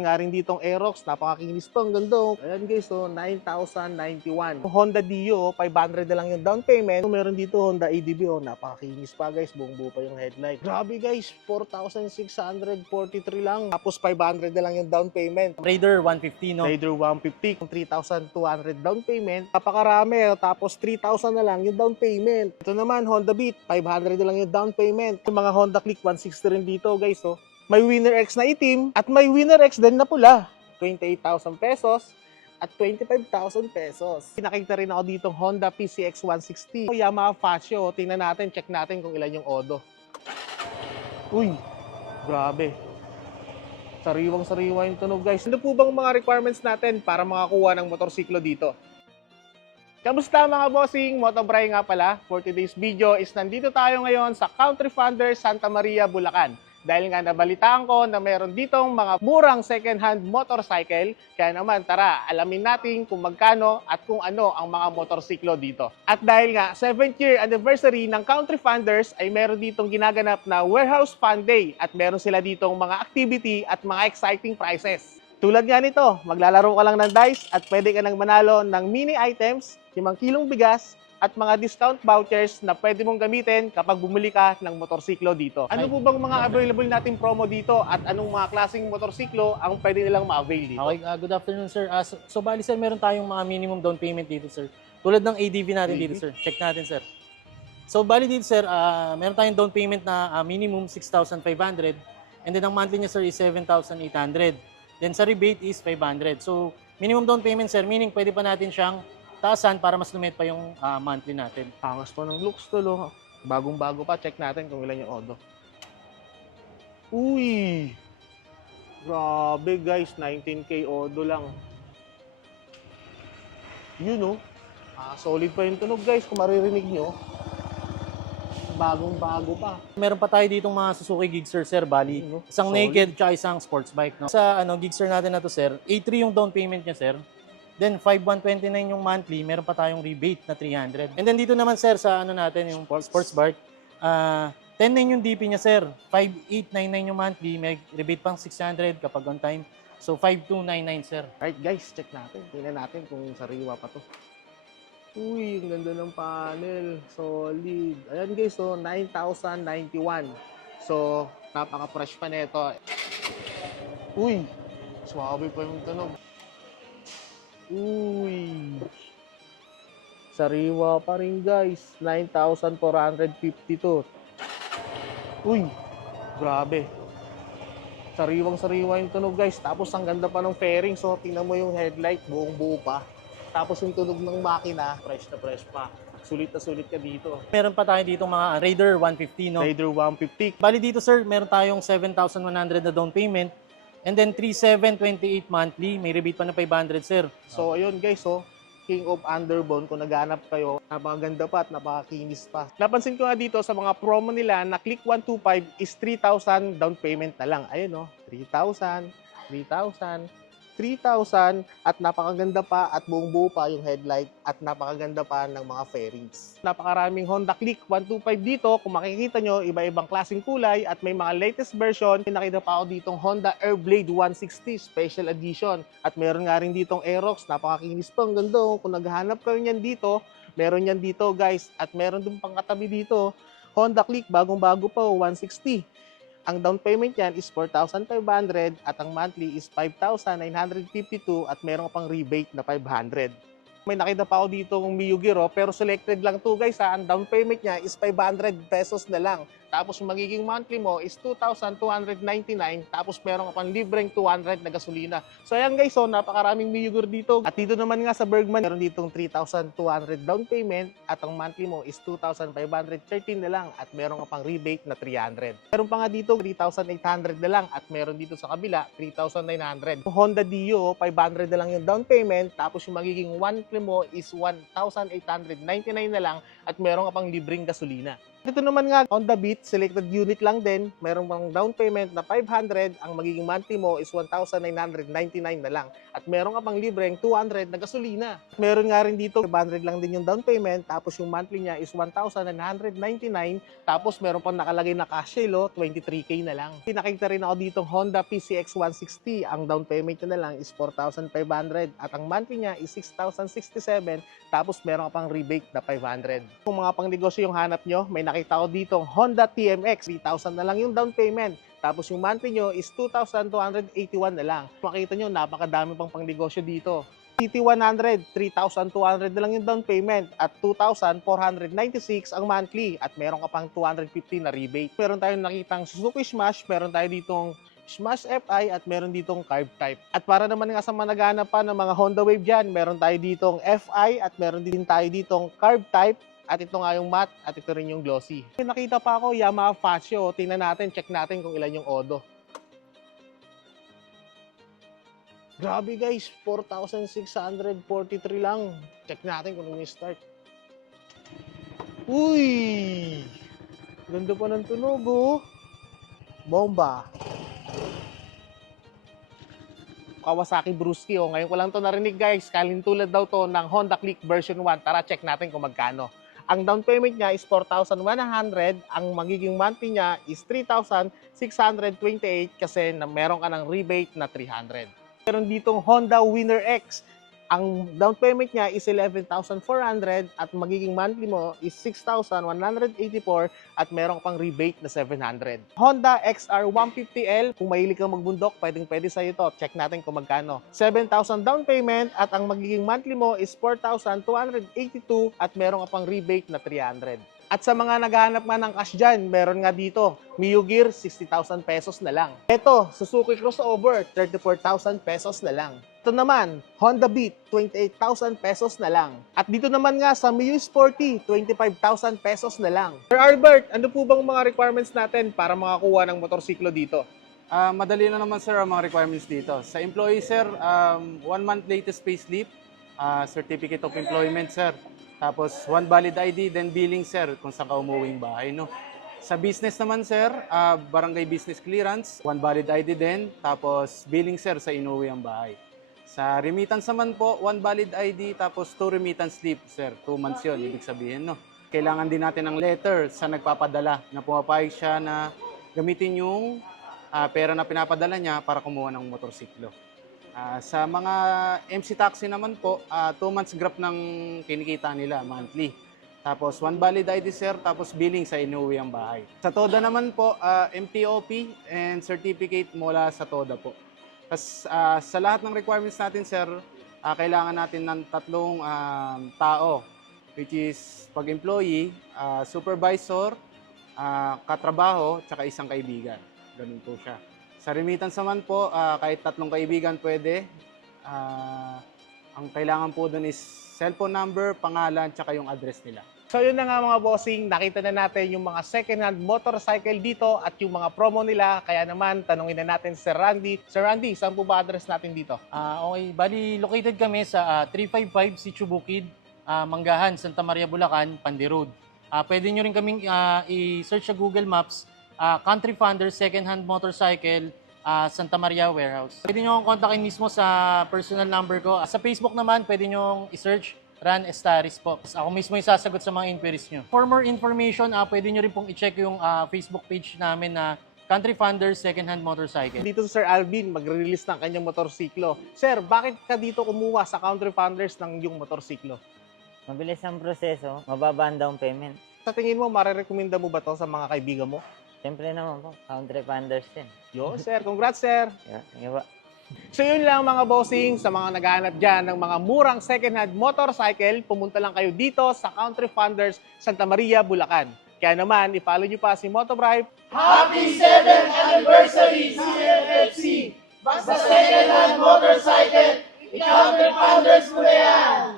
meron nga rin ditong Aerox, napakakinis to, ang ganda. oh. Ayan guys, so 9,091. Honda Dio, 500 na lang yung down payment. Meron dito Honda ADB, oh, napakakinis pa guys, buong buo pa yung headlight. Grabe guys, 4,643 lang. Tapos 500 na lang yung down payment. Raider 150, no? Raider 150, kung 3,200 down payment. Napakarami, oh. tapos 3,000 na lang yung down payment. Ito naman, Honda Beat, 500 na lang yung down payment. Yung mga Honda Click 160 rin dito, guys, oh. May Winner X na itim at may Winner X din na pula. 28,000 pesos at 25,000 pesos. Pinakita rin ako ditong Honda PCX 160. O Yamaha Fascio, tingnan natin, check natin kung ilan yung odo. Uy, grabe. Sariwang-sariwa yung tunog guys. Ano po bang mga requirements natin para makakuha ng motorsiklo dito? Kamusta mga bossing? Motobray nga pala. For today's video is nandito tayo ngayon sa Country Funder Santa Maria, Bulacan. Dahil nga nabalitaan ko na meron ditong mga murang second-hand motorcycle. Kaya naman, tara, alamin natin kung magkano at kung ano ang mga motorsiklo dito. At dahil nga, 7th year anniversary ng Country Funders ay meron ditong ginaganap na Warehouse Fund Day at meron sila ditong mga activity at mga exciting prizes. Tulad nga nito, maglalaro ka lang ng dice at pwede ka nang manalo ng mini items, 5 kilong bigas, at mga discount vouchers na pwede mong gamitin kapag bumili ka ng motorsiklo dito. Ano po bang mga available nating promo dito at anong mga klaseng motorsiklo ang pwede nilang ma-avail dito? Okay, uh, good afternoon, sir. Uh, so, so, bali, sir, meron tayong mga minimum down payment dito, sir. Tulad ng ADV natin dito, ADV? sir. Check natin, sir. So, bali dito, sir, uh, meron tayong down payment na uh, minimum 6,500 and then ang monthly niya, sir, is 7,800. Then sa rebate is 500. So, minimum down payment, sir, meaning pwede pa natin siyang taasan para mas lumit pa yung uh, monthly natin. Angas pa ng looks to, lo. Bagong-bago pa. Check natin kung ilan yung odo. Uy! Grabe guys, 19k odo lang. Yun oh. Ah, solid pa yung tunog guys kung maririnig nyo. Bagong-bago pa. Meron pa tayo ditong mga Suzuki Gigster, sir, bali. Ano? Isang Solid. naked tsaka isang sports bike. No? Sa ano, Gigster natin na to, sir, A3 yung down payment niya, sir. Then 5129 yung monthly, meron pa tayong rebate na 300. And then dito naman sir sa ano natin yung Sports. sports, bike, ah 109 yung DP niya sir. 5899 yung monthly, may rebate pang 600 kapag on time. So 5299 sir. Alright guys, check natin. Tingnan natin kung sariwa pa to. Uy, ang ganda ng panel. Solid. Ayan guys, so 9,091. So, napaka-fresh pa nito. Uy, swabe pa yung tunog. Uy. Sariwa pa rin guys. 9,452. Uy, grabe. Sariwang-sariwa yung tunog guys. Tapos ang ganda pa ng fairing. So, tingnan mo yung headlight, buong buo pa. Tapos yung tunog ng makina, fresh na fresh pa. Sulit na sulit ka dito. Meron pa tayo dito mga Raider 150 no. Raider 150. Bali dito sir, meron tayong 7,100 na down payment. And then 3728 monthly, may rebate pa na 500 sir. So, ayun guys, so, King of Underbone, kung naghanap kayo, napakaganda pa at napakakinis pa. Napansin ko nga dito sa mga promo nila na Click 125 is 3,000 down payment na lang. Ayun, no? 3,000, 3,000, 3,000 at napakaganda pa at buong buo pa yung headlight at napakaganda pa ng mga fairings. Napakaraming Honda Click 125 dito. Kung makikita nyo, iba-ibang klaseng kulay at may mga latest version. May Nakita pa ako ditong Honda Airblade 160 Special Edition. At meron nga rin ditong Aerox. Napakakinis pa. Ang ganda. oh. Kung naghahanap kayo niyan dito, meron yan dito guys. At meron din pang katabi dito. Honda Click, bagong-bago pa, oh, 160. Ang down payment yan is 4,500 at ang monthly is 5,952 at meron pang rebate na 500. May nakita pa ako dito ng Miyugiro pero selected lang to guys ha. Ang down payment niya is 500 pesos na lang. Tapos magiging monthly mo is 2,299 tapos meron ka pang libreng 200 na gasolina. So ayan guys, so napakaraming Miyugiro dito. At dito naman nga sa Bergman, meron ditong 3,200 down payment at ang monthly mo is 2,513 na lang at meron ka pang rebate na 300. Meron pa nga dito 3,800 na lang at meron dito sa kabila 3,900. Yung Honda Dio, 500 na lang yung down payment tapos yung magiging monthly mo is 1,899 na lang at meron ka pang libreng gasolina. Ito naman nga, on the beat, selected unit lang din. Meron pang down payment na 500. Ang magiging monthly mo is 1,999 na lang. At meron ka pang libreng 200 na gasolina. Meron nga rin dito, 500 lang din yung down payment. Tapos yung monthly niya is 1,999. Tapos meron pang nakalagay na cash sale, oh, 23K na lang. Pinakita rin ako dito Honda PCX 160. Ang down payment niya na lang is 4,500. At ang monthly niya is 6,067. Tapos meron ka pang rebate na 500. Kung mga pangnegosyo yung hanap nyo, may nakita ko dito Honda TMX. 3,000 na lang yung down payment. Tapos yung monthly nyo is 2,281 na lang. Makita nyo, napakadami pang pangnegosyo dito. CT100, 3,200 na lang yung down payment at 2,496 ang monthly at meron ka pang 250 na rebate. Meron tayong nakitang Suzuki Smash, meron tayo ditong Smash FI at meron ditong carb type. At para naman nga sa mga naghahanap pa ng mga Honda Wave dyan, meron tayo ditong FI at meron din tayo ditong carb type at ito nga yung matte at ito rin yung glossy. Nakita pa ako Yamaha Fascio. Tingnan natin, check natin kung ilan yung odo. Grabe guys, 4,643 lang. Check natin kung yung start. Uy! Ganda pa ng tunog oh. Bomba. Kawasaki Brusky oh. Ngayon ko lang to narinig guys. Kalintulad daw to ng Honda Click version 1. Tara check natin kung magkano. Ang down payment niya is 4,100. Ang magiging monthly niya is 3,628 kasi na meron ka ng rebate na 300. Meron ditong Honda Winner X. Ang down payment niya is 11,400 at magiging monthly mo is 6,184 at meron pang rebate na 700. Honda XR 150L, kung mahilig kang magbundok, pwedeng pwede sa ito. Check natin kung magkano. 7,000 down payment at ang magiging monthly mo is 4,282 at meron pang rebate na 300. At sa mga naghahanap nga ng cash dyan, meron nga dito, Mio Gear, 60,000 pesos na lang. Ito, Suzuki Crossover, 34,000 pesos na lang. Ito naman, Honda Beat, 28,000 pesos na lang. At dito naman nga sa Mio Sporty, 25,000 pesos na lang. Sir Albert, ano po bang mga requirements natin para makakuha ng motorsiklo dito? Ah, madali na naman sir ang mga requirements dito. Sa employee sir, um, one month latest payslip, ah, certificate of employment sir. Tapos one valid ID, then billing sir kung saan ka umuwing bahay. No? Sa business naman sir, ah, barangay business clearance, one valid ID din. Tapos billing sir sa inuwi ang bahay. Sa remittance naman po, one valid ID, tapos two remittance slip sir. Two months yun, ibig sabihin. No? Kailangan din natin ng letter sa nagpapadala na pumapayag siya na gamitin yung ah, pera na pinapadala niya para kumuha ng motorsiklo. Ah, sa mga MC taxi naman po, 2 months grab ng kinikita nila monthly. Tapos one valid ID sir, tapos billing sa inuwi ang bahay. Sa TODA naman po, ah, MTOP and certificate mula sa TODA po. Tapos ah, sa lahat ng requirements natin sir, ah, kailangan natin ng tatlong um, tao which is pag-employee, ah, supervisor, ah, katrabaho, tsaka isang kaibigan. Ganun po siya. Sa remittance naman po, ah, kahit tatlong kaibigan pwede. Ah, ang kailangan po doon is cellphone number, pangalan, tsaka yung address nila. So yun na nga mga bossing, nakita na natin yung mga second-hand motorcycle dito at yung mga promo nila. Kaya naman, tanungin na natin si Sir Randy. Sir Randy, saan po ba address natin dito? Ah, okay, bali located kami sa ah, 355 Sitio Bukid, ah, Manggahan, Santa Maria, Bulacan, Pandi Road. Ah, pwede nyo rin kaming ah, i-search sa Google Maps, ah, Country Funders Second Hand Motorcycle, ah, Santa Maria Warehouse. Pwede nyo akong kontakin mismo sa personal number ko. Sa Facebook naman, pwede nyo i-search Ran Estaris po. Ako mismo yung sasagot sa mga inquiries nyo. For more information, ah, pwede nyo rin pong i-check yung ah, Facebook page namin na Country Funders Second Hand Motorcycle. Dito si Sir Alvin, magre-release ng kanyang motorsiklo. Sir, bakit ka dito kumuha sa Country Founders ng yung motorsiklo? Mabilis ang proseso, mababa ang down payment. Sa tingin mo, marerekomenda mo ba to sa mga kaibigan mo? Siyempre naman po, country funders din. Yo, sir. Congrats, sir. Yeah, yeah, ba? So yun lang mga bossing, sa mga naghahanap dyan ng mga murang second-hand motorcycle, pumunta lang kayo dito sa Country Funders Santa Maria, Bulacan. Kaya naman, i-follow nyo pa si Motobribe. Happy 7th anniversary CFFC! Basta second hand motorcycle, ang founders mo na yan!